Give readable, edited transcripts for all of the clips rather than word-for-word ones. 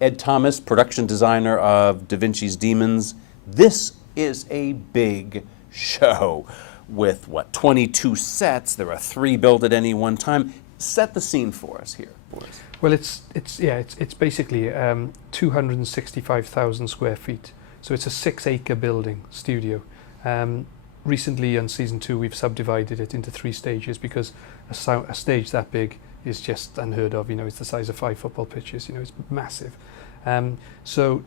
Ed Thomas, production designer of DaVincis Demons. This is a big show with, what, 22 sets. There are 3 built at any one time. Set the scene for us here, boys. Well, it's basically 265,000 square feet. So it's a 6-acre building, studio. Recently on season 2 we've subdivided it into 3 stages because a stage that big is just unheard of. You know, it's the size of 5 football pitches. You know, it's massive. So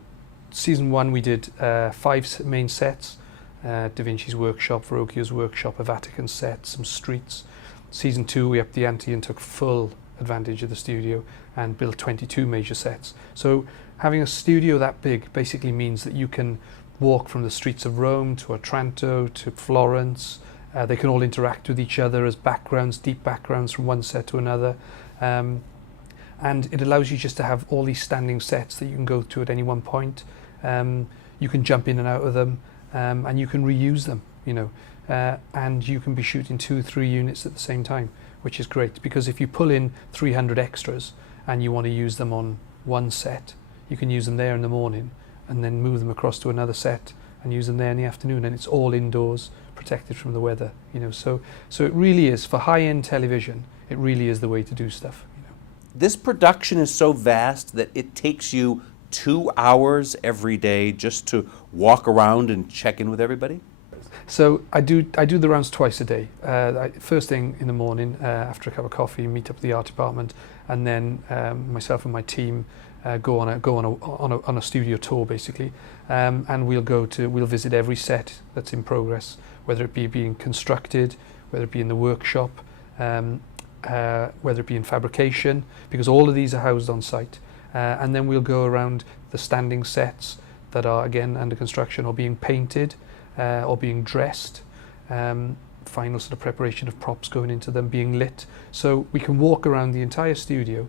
season 1 we did 5 main sets: DaVinci's workshop, Verrocchio's workshop, a Vatican set, some streets. Season 2 we upped the ante and took full advantage of the studio and built 22 major sets. So having a studio that big basically means that you can walk from the streets of Rome to Otranto to Florence. They can all interact with each other as backgrounds, deep backgrounds from one set to another. And it allows you just to have all these standing sets that you can go to at any one point. You can jump in and out of them, and you can reuse them, you know. And you can be shooting 2-3 units at the same time, which is great, because if you pull in 300 extras and you want to use them on one set, you can use them there in the morning and then move them across to another set and use them there in the afternoon, and it's all indoors, protected from the weather, you know. So it really is, for high-end television, it really is the way to do stuff, you know. This production is so vast that it takes you 2 hours every day just to walk around and check in with everybody? So I do the rounds twice a day. First thing in the morning, after a cup of coffee, meet up with the art department, and then myself and my team go on a studio tour basically, and we'll visit every set that's in progress, whether it be being constructed, whether it be in the workshop, whether it be in fabrication, because all of these are housed on site, and then we'll go around the standing sets that are again under construction or being painted. Or being dressed, final sort of preparation of props going into them, being lit. So we can walk around the entire studio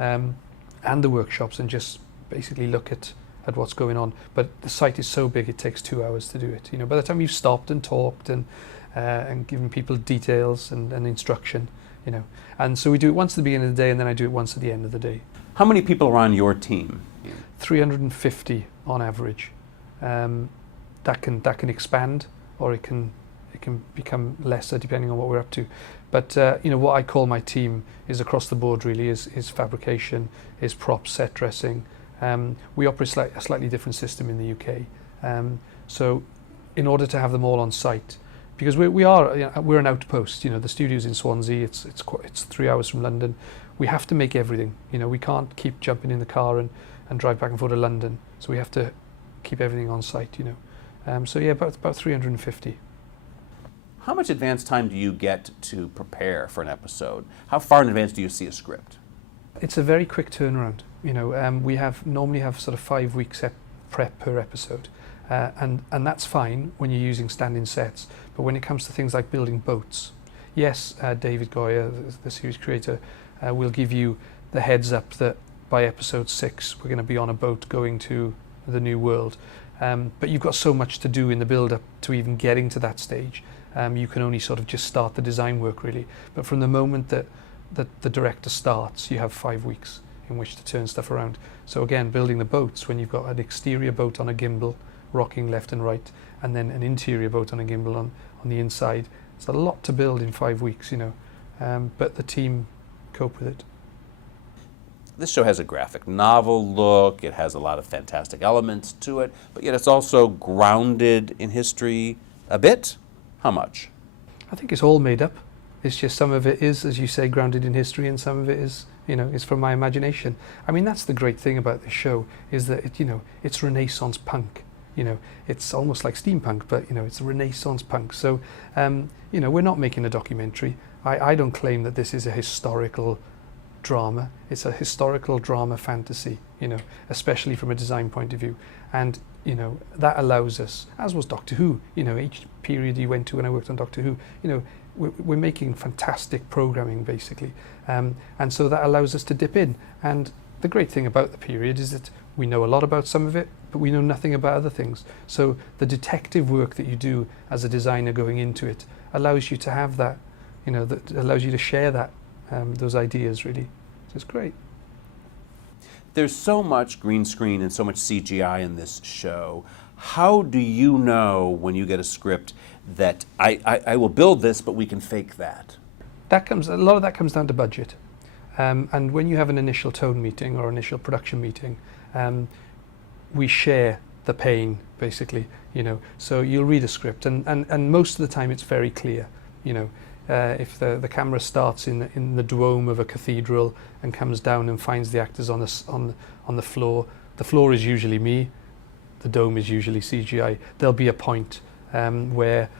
and the workshops and just basically look at what's going on. But the site is so big it takes 2 hours to do it. You know, by the time you've stopped and talked and given people details and instruction, you know. And so we do it once at the beginning of the day, and then I do it once at the end of the day. How many people are on your team? 350 on average. That can expand, or it can become lesser depending on what we're up to. But you know, what I call my team is across the board really, is fabrication, is props, set dressing. We operate a slightly different system in the UK. So in order to have them all on site, because we're an outpost, you know, the studio's in Swansea, it's 3 hours from London. We have to make everything, you know, we can't keep jumping in the car and drive back and forth to London. So we have to keep everything on site, you know. So yeah, about 350. How much advance time do you get to prepare for an episode? How far in advance do you see a script? It's a very quick turnaround. You know, we normally have sort of 5 weeks prep per episode, and that's fine when you're using standing sets. But when it comes to things like building boats, yes, David Goyer, the series creator, will give you the heads up that by episode 6 we're going to be on a boat going to the new world. But you've got so much to do in the build-up to even getting to that stage. You can only sort of just start the design work really. But from the moment that the director starts, you have 5 weeks in which to turn stuff around. So again, building the boats, when you've got an exterior boat on a gimbal, rocking left and right, and then an interior boat on a gimbal on the inside, it's a lot to build in 5 weeks, you know. But the team cope with it. This show has a graphic novel look, it has a lot of fantastic elements to it, but yet it's also grounded in history a bit. How much? I think it's all made up. It's just some of it is, as you say, grounded in history, and some of it is, you know, is from my imagination. I mean, that's the great thing about this show, is that it, you know, it's Renaissance punk. You know, it's almost like steampunk, but you know, it's Renaissance punk. So, you know, we're not making a documentary. I don't claim that this is a historical drama. It's a historical drama fantasy, you know, especially from a design point of view. And, you know, that allows us, as was Doctor Who, you know, each period you went to when I worked on Doctor Who, you know, we're making fantastic programming basically. And so that allows us to dip in. And the great thing about the period is that we know a lot about some of it, but we know nothing about other things. So the detective work that you do as a designer going into it allows you to have that, you know, that allows you to share that, those ideas really. So it's great. There's so much green screen and so much CGI in this show. How do you know when you get a script that I will build this, but we can fake that? A lot of that comes down to budget. And when you have an initial tone meeting or initial production meeting, we share the pain, basically, So you'll read a script, and most of the time it's very clear, If the camera starts in the dome of a cathedral and comes down and finds the actors on the floor is usually me, the dome is usually CGI. There'll be a point where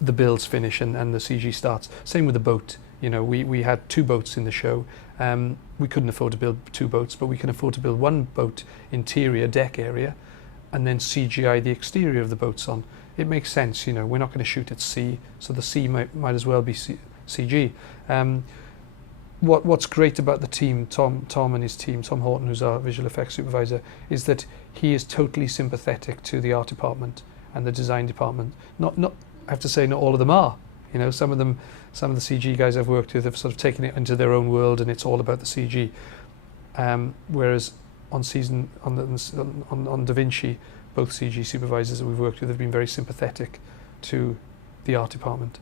the builds finish and the CG starts. Same with the boat. We had 2 boats in the show. We couldn't afford to build 2 boats, but we can afford to build 1 boat interior deck area and then CGI the exterior of the boats on. It makes sense, we're not going to shoot at sea, so the sea might as well be CG. What's great about the team, Tom and his team, Tom Horton, who's our visual effects supervisor, is that he is totally sympathetic to the art department and the design department. Not I have to say, not all of them are. Some of the CG guys I've worked with have sort of taken it into their own world, and it's all about the CG. Whereas on DaVinci, both CG supervisors that we've worked with have been very sympathetic to the art department.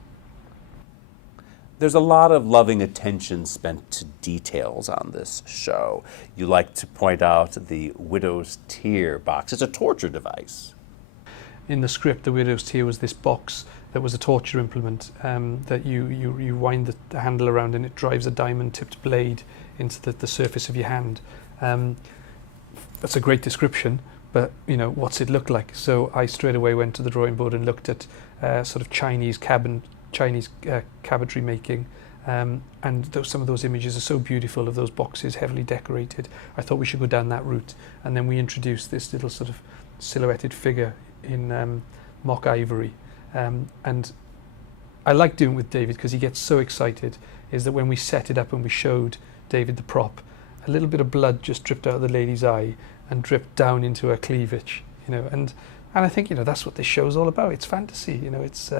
There's a lot of loving attention spent to details on this show. You like to point out the widow's tear box. It's a torture device. In the script, the widow's tear was this box that was a torture implement that you wind the handle around, and it drives a diamond-tipped blade into the surface of your hand. That's a great description, but what's it look like? So I straight away went to the drawing board and looked at sort of Chinese cabinetry making, and some of those images are so beautiful of those boxes heavily decorated. I thought we should go down that route, and then we introduced this little sort of silhouetted figure in mock ivory, and I like doing it with David because he gets so excited. Is that when we set it up and we showed David the prop, a little bit of blood just dripped out of the lady's eye and dripped down into her cleavage, and I think that's what this show's all about. It's fantasy, it's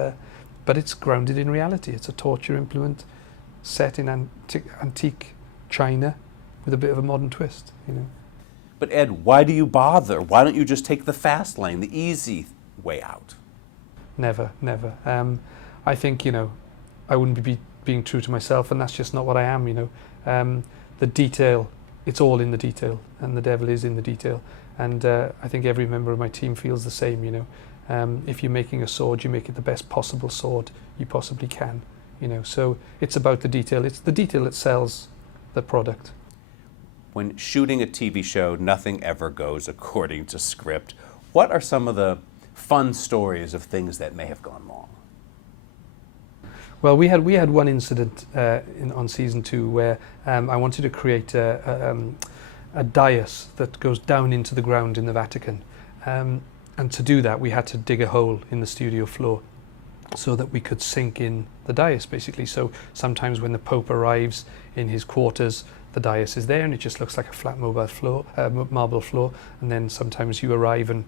but it's grounded in reality. It's a torture implement set in antique China with a bit of a modern twist, But Ed, why do you bother? Why don't you just take the fast lane, the easy way out? Never. I think, I wouldn't be being true to myself, and that's just not what I am, The detail, it's all in the detail, and the devil is in the detail. And I think every member of my team feels the same, If you're making a sword, you make it the best possible sword you possibly can, So it's about the detail. It's the detail that sells the product. When shooting a TV show, nothing ever goes according to script. What are some of the fun stories of things that may have gone wrong? Well, we had one incident on season 2 where I wanted to create a dais that goes down into the ground in the Vatican, and to do that we had to dig a hole in the studio floor so that we could sink in the dais, basically. So sometimes when the Pope arrives in his quarters, the dais is there and it just looks like a flat marble floor, and then sometimes you arrive and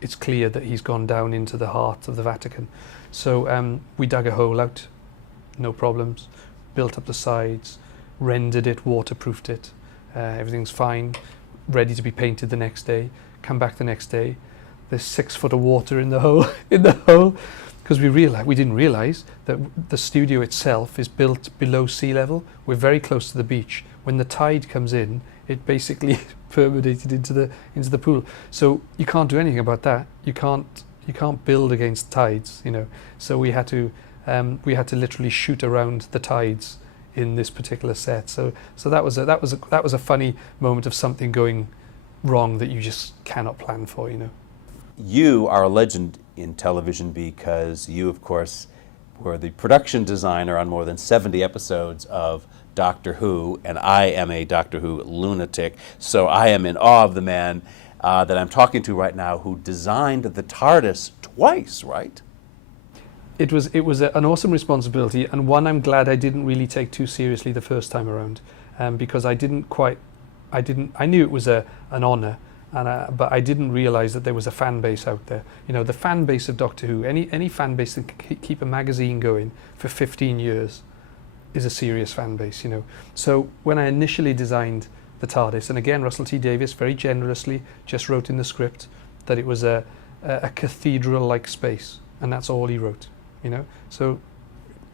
it's clear that he's gone down into the heart of the Vatican. So we dug a hole out, no problems, built up the sides, rendered it, waterproofed it, everything's fine, ready to be painted the next day. Come back the next day, there's 6 foot of water in the hole, because we didn't realize that the studio itself is built below sea level. We're very close to the beach. When the tide comes in, it basically permeated into the pool. So you can't do anything about that. You can't build against tides, So we had to literally shoot around the tides in this particular set. So that was a funny moment of something going wrong that you just cannot plan for, You are a legend in television because you, of course, were the production designer on more than 70 episodes of Doctor Who, and I am a Doctor Who lunatic, so I am in awe of the man that I'm talking to right now who designed the TARDIS twice, right? It was an awesome responsibility, and one I'm glad I didn't really take too seriously the first time around, because I knew it was an honour, but I didn't realise that there was a fan base out there. The fan base of Doctor Who, any fan base that can keep a magazine going for 15 years is a serious fan base, So when I initially designed the TARDIS. And again, Russell T Davies very generously just wrote in the script that it was a cathedral-like space, and that's all he wrote, you know. So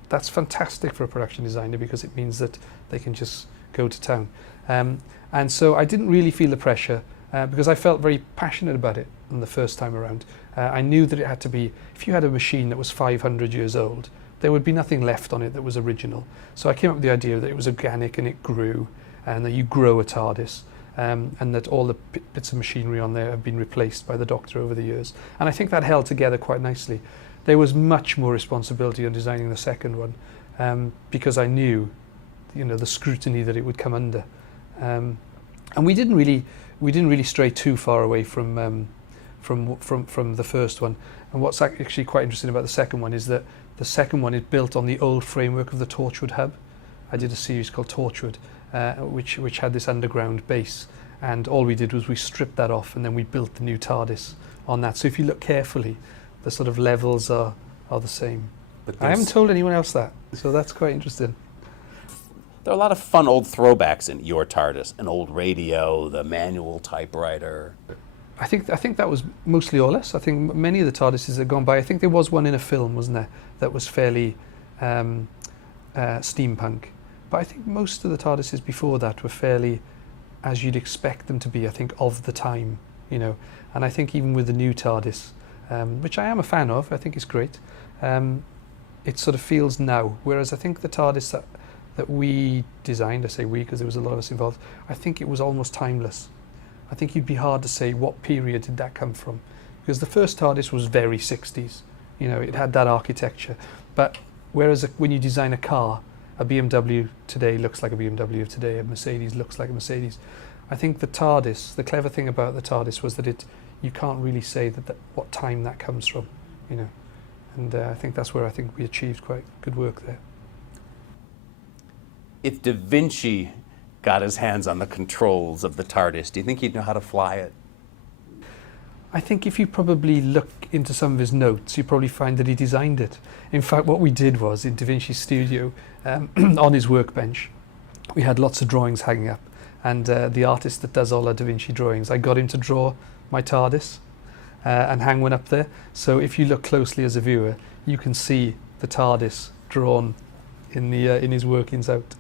that's fantastic for a production designer, because it means that they can just go to town. And so I didn't really feel the pressure, because I felt very passionate about it on the first time around. I knew that it had to be, if you had a machine that was 500 years old, there would be nothing left on it that was original. So I came up with the idea that it was organic and it grew, and that you grow a TARDIS, and that all the bits of machinery on there have been replaced by the Doctor over the years. And I think that held together quite nicely. There was much more responsibility on designing the second one, because I knew, you know, the scrutiny that it would come under. And we didn't really stray too far away from the first one. And what's actually quite interesting about the second one is that the second one is built on the old framework of the Torchwood hub. I did a series called Torchwood, which had this underground base, and all we did was we stripped that off and then we built the new TARDIS on that. So if you look carefully, the sort of levels are the same. But I haven't told anyone else that, so that's quite interesting. There are a lot of fun old throwbacks in your TARDIS. An old radio, the manual typewriter. I think that was mostly all us. I think many of the TARDISes had gone by. I think there was one in a film, wasn't there, that was fairly steampunk. But I think most of the TARDISes before that were fairly, as you'd expect them to be, I think, of the time, you know. And I think even with the new TARDIS, which I am a fan of, I think it's great, it sort of feels now. Whereas I think the TARDIS that we designed, I say we because there was a lot of us involved, I think it was almost timeless. I think you'd be hard to say what period did that come from, because the first TARDIS was very 60s, you know, it had that architecture. But whereas when you design a car, a BMW today looks like a BMW of today, a Mercedes looks like a Mercedes. I think the TARDIS, the clever thing about the TARDIS was that you can't really say what time that comes from, you know. And I think that's where I think we achieved quite good work there. If Da Vinci got his hands on the controls of the TARDIS, do you think he'd know how to fly it? I think if you probably look into some of his notes, you probably find that he designed it. In fact, what we did was, in DaVinci's studio, on his workbench, we had lots of drawings hanging up. And the artist that does all our Da Vinci drawings, I got him to draw my TARDIS and hang one up there. So if you look closely as a viewer, you can see the TARDIS drawn in his workings out.